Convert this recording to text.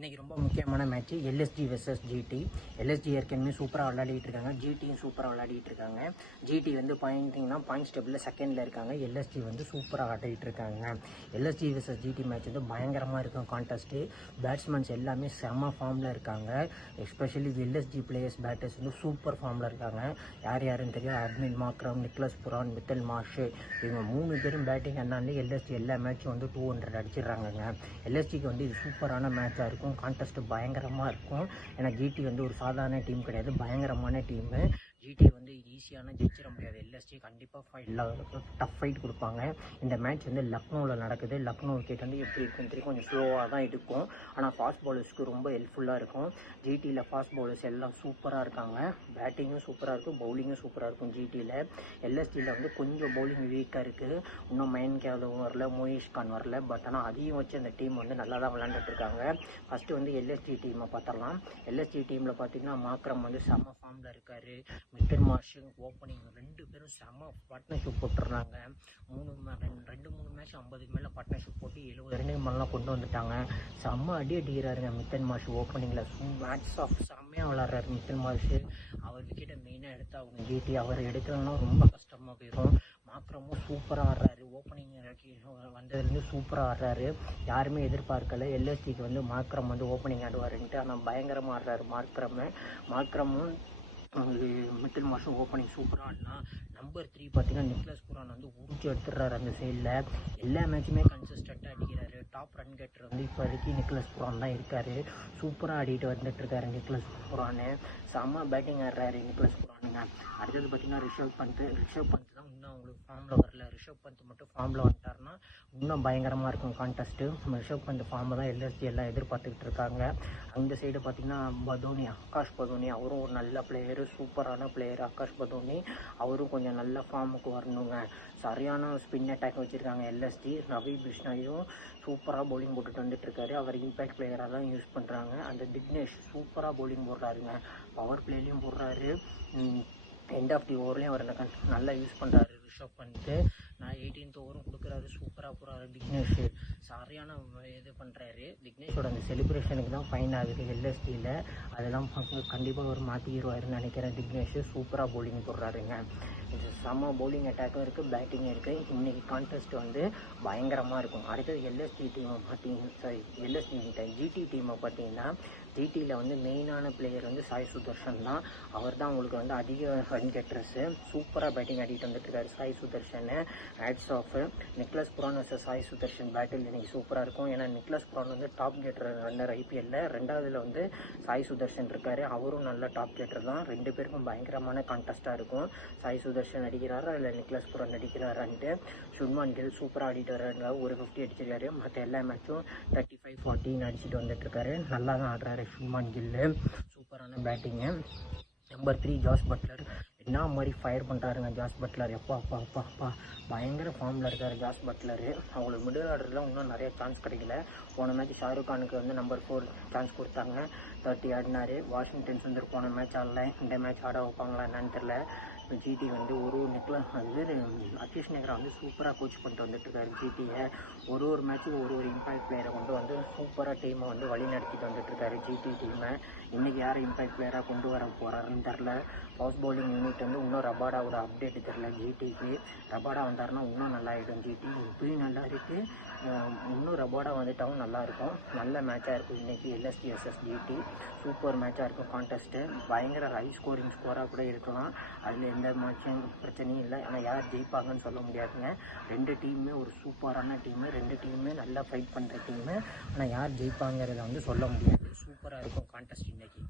இன்றைக்கி ரொம்ப முக்கியமான match LSG versus GT. LSG ஏற்கனவே சூப்பராக விளையாடிட்டு இருக்காங்க, ஜிடியும் சூப்பராக விளையாடிட்டு இருக்காங்க. ஜிடி வந்து பாயிண்ட்ஸ் டேபிளில் செகண்டில் இருக்காங்க, எல்எஸ்ஜி வந்து சூப்பராக ஆடிட்டு இருக்காங்க. எல்எஸ்ஜி வெர்சஸ் ஜிடி மேட்ச் வந்து பயங்கரமாக இருக்கும் கான்டெஸ்ட்டு. பேட்ஸ்மேன்ஸ் எல்லாமே செம்ம ஃபார்மில் இருக்காங்க. எஸ்பெஷலி எல்எஸ்ஜி பிளேயர்ஸ் பேட்டர்ஸ் வந்து சூப்பர் ஃபார்மில் இருக்காங்க. யார் யாருன்னு தெரியும், admin Markram, நிக்லஸ் Pooran, Mittal Marsh, இவங்க 3 பேரும் பேட்டிங் என்னாலே எல்எஸ்ஜி எல்லா மேட்சும் வந்து 200 அடிச்சிடுறாங்க. எல்எஸ்ஜிக்கு வந்து இது சூப்பரான மேட்சாக இருக்கும். கான்டெஸ்ட் பயங்கரமாக இருக்கும். ஏன்னா ஜிடி வந்து ஒரு சாதாரண டீம் கிடையாது, பயங்கரமான டீமு. ஜிடி வந்து ஈஸியான ஜெயிச்சிட முடியாது. எல்எஸ்டி கண்டிப்பாக டஃப் ஃபைட் கொடுப்பாங்க. இந்த மேட்ச் வந்து லக்னோவில் நடக்குது. லக்னோ விக்கெட் வந்து எப்படி இருக்குன்னு தெரியும், கொஞ்சம் ஸ்லோவாக தான் இருக்கும். ஆனால் ஃபாஸ்ட் பவுலர்ஸ்க்கு ரொம்ப ஹெல்ப்ஃபுல்லாக இருக்கும். ஜிடியில் ஃபாஸ்ட் பவுலர்ஸ் எல்லாம் சூப்பராக இருக்காங்க. பேட்டிங்கும் சூப்பராக இருக்கும், பவுலிங்கும் சூப்பராக இருக்கும் ஜிடியில். எல்எஸ்டியில் வந்து கொஞ்சம் பவுலிங் வீக்காக இருக்குது. இன்னும் மைன் கேவும் வரல, மோயிஷ் கான் வரல. பட் ஆனால் அதையும் வச்சு அந்த டீம் வந்து நல்லா தான் விளையாண்டுட்டு இருக்காங்க. ஃபஸ்ட்டு வந்து எல்எஸ்டி டீமை பார்த்துடலாம். எல்எஸ்டி டீமில் பார்த்தீங்கன்னா மாக்ரம் வந்து செம்ம ஃபார்மில் இருக்கார். மிட்டர் மார்ஷிங் ஓப்பனிங் 2 பேரும் செம்ம பார்ட்னர்ஷிப் போட்டுடுறாங்க. 2-3 மேட்ச் 50க்கு மேலே பார்ட்னர்ஷிப் போட்டு 70 ரன்னுக்கு மேலாம் கொண்டு வந்துட்டாங்க. செம்ம அடிக்கிறாருங்க மித்தன் மார்ஷ் ஓப்பனிங்கில். மேட்ச் ஆஃப் செம்மையாக விளாட்றாரு மித்தன் மார்ஷ். அவர் விக்கெட்டை மெயினாக எடுத்து அவங்க ஜிடி அவர் எடுக்கலன்னா ரொம்ப கஷ்டமாக போயிடும். மாக்ரமும் சூப்பராக ஆடுறாரு. ஓப்பனிங் வந்ததுலேருந்து சூப்பராக ஆடுறாரு. யாருமே எதிர்பார்க்கல எல்எஸ்டிக்கு வந்து மாக்ரம் வந்து ஓப்பனிங் ஆடுவாருன்ட்டு. ஆனால் பயங்கரமாக ஆடுறாரு மாக்ரமும் மித்தல் மார்ஷும் ஓப்பனிங் சூப்பராக ஆடினா. நம்பர் 3 பார்த்தீங்கன்னா நிக்லஸ் புரான் வந்து உரிச்சு எடுத்துடுறாரு அந்த சைடில். எல்லா மேட்சுமே கன்சிஸ்டண்ட்டாக அடிக்கிறாரு. டாப் ரன் கெட்டர் வந்து இப்போ வரைக்கும் நிக்லஸ் புரான் தான் இருக்கார். சூப்பராக ஆடிட்டு வந்துட்டு இருக்காரு நிக்லஸ் புரான். செம்ம பேட்டிங் ஆடுறாரு நிக்லஸ் புரானுங்க. அடுத்தது பார்த்தீங்கன்னா ரிஷப் பந்த் தான் இன்னும் அவங்களுக்கு ஃபார்மில் வரல. ரிஷப் பந்த் மட்டும் ஃபார்மில் வந்துட்டாருன்னா இன்னும் பயங்கரமாக இருக்கும் கான்டெஸ்ட்டு. ரிஷப் பந்த் ஃபார்மை தான் எல்எஸ்டி எல்லாம் எதிர்பார்த்துக்கிட்டு இருக்காங்க. அந்த சைடு பார்த்தீங்கன்னா ஆகாஷ் பதோனி அவரும் ஒரு நல்ல பிளேயரு, சூப்பரான பிளேயர் ஆகாஷ் பதோனி. அவரும் கொஞ்சம் நல்ல ஃபார்முக்கு வரணுங்க. சரியான ஸ்பின் அட்டாக் வச்சுருக்காங்க எல்எஸ்டி. ரவி பிஷ்ணாயும் சூப்பராக பவுலிங் போட்டுட்டு வந்துட்டுருக்காரு. அவர் இம்பேக்ட் பிளேயராக தான் யூஸ் பண்ணுறாங்க. அந்த திக்னேஷ் சூப்பராக பவுலிங் போடுறாருங்க. பவர் பிளேலையும் போடுறாரு. எண்ட் ஆஃப் தி ஓவர்லேயும் அவர் நல்லா யூஸ் பண்ணுறாரு ரிஷப் பண்ணிட்டு. நான் 18th ஓவரும் கொடுக்குறாரு, சூப்பராக போகிறாரு திக்னேஷ். சரியான இது பண்ணுறாரு. திக்னேஷோட அந்த செலிப்ரேஷனுக்கு தான் ஃபைன் ஆகுது எல்எஸ்டியில். அதெல்லாம் கண்டிப்பாக ஒரு மாற்றிடுவாருன்னு நினைக்கிறேன். திக்னேஷ் சூப்பராக பவுலிங் போடுறாருங்க. இது செம்ம பவுலிங் அட்டாக்கும் இருக்குது, பேட்டிங்கும் இருக்குது. இன்றைக்கி கான்டெஸ்ட் வந்து பயங்கரமாக இருக்கும். அடுத்தது எல்எஸ்டி ஜிடி டீமை பார்த்தீங்கன்னா ஜிடியில் வந்து மெயினான பிளேயர் வந்து சாய் சுதர்ஷன் தான். அவர் தான் உங்களுக்கு வந்து அதிக ரன் கெட்டர்ஸு. சூப்பராக பேட்டிங் ஆடிட்டு வந்துட்டுருக்காரு Sai Sudharsan. Hats off. Nicholas Pooran versus Sai Sudharsan battle இன்றைக்கி சூப்பராக இருக்கும். ஏன்னா நிக்லஸ் புரான் வந்து டாப் கெட்டர் ரன்னர் ஐபிஎல்லில். 2வதுல வந்து சாய் சுதர்ஷன் இருக்கார், அவரும் நல்ல டாப் கெட்டர் தான். 2 பேருக்கும் பயங்கரமான கான்டெஸ்ட்டாக இருக்கும். சாய் சுதர்ஷன் அடிக்கிறாரா இல்லை நிக்லஸ் புரான் அடிக்கிறாரான்ட்டு. சுப்மான் கில் சூப்பராக ஆடிட்டு வர்றாங்க, ஒரு 50 அடிச்சிருக்காரு. மற்ற எல்லா மேட்சும் 35-40 அடிச்சுட்டு வந்துட்டுருக்காரு. நல்லா தான் ஆடுறாரு சுப்மான் கில்லு. சூப்பரான பேட்டிங்கு. Number 3 Jos Buttler. என்ன மாதிரி ஃபயர் பண்ணுறாருங்க ஜாஸ் பட்லர். அப்பா பயங்கர ஃபார்மில் இருக்கார் ஜாஸ் பட்லரு. அவங்களுக்கு மிடில் ஆர்டரில் இன்னும் நிறைய சான்ஸ் கிடைக்கல. போன மேட்ச் ஷாருக் கானுக்கு வந்து நம்பர் 4 சான்ஸ் கொடுத்தாங்க, 30 ஆடினார். வாஷிங்டன் சுந்தர் போன மேட்ச் ஆடல. இந்த மேட்ச் ஆட வைப்பாங்களா என்னன்னு தெரில. ஜிடி வந்து அச்சீஷ் நெக்ரா வந்து சூப்பராக கோச் பண்ணிட்டு வந்துட்டுருக்காரு ஜிடியை. ஒரு மேட்ச்சுக்கு ஒரு இம்பாக்ட் பிளேயரை கொண்டு வந்து சூப்பராக டீமை வந்து வழி நடத்திட்டு வந்துட்டுருக்காரு ஜிடி டீமை. இன்றைக்கி யார் இம்பாக்ட் பிளேயராக கொண்டு வர போகிறாருன்னு தெரில. ஃபாஸ்ட் பவுலிங் யூனிட் வந்து இன்னும் ரபாடாவோட அப்டேட் தெரில ஜிடிக்கு. ரபாடா வந்தாருன்னா இன்னும் நல்லா ஆகிடும் ஜிடி. இப்பயும் நல்லா இருக்குது, இன்னும் ரபாடா வந்துட்டாவும் நல்லாயிருக்கும். நல்ல மேட்சாக இருக்கும் இன்றைக்கி எல்எஸ்டி வெர்சஸ் ஜிடி. சூப்பர் மேட்சாக இருக்கும் கான்டெஸ்ட்டு. பயங்கர ஹை ஸ்கோரிங் ஸ்கோராக கூட இருக்கலாம். அதில் எந்த மேட்சும் பிரச்சனையும் இல்லை. ஆனால் யார் ஜெயிப்பாங்கன்னு சொல்ல முடியாதுங்க. 2 டீமுமே ஒரு சூப்பரான டீமு, 2 டீமுமே நல்லா ஃபைட் பண்ணுற டீமு. ஆனால் யார் ஜெயிப்பாங்கிறத வந்து சொல்ல முடியாது. சூப்பராக இருக்கும் கான்டெஸ்ட் இன்றைக்கி.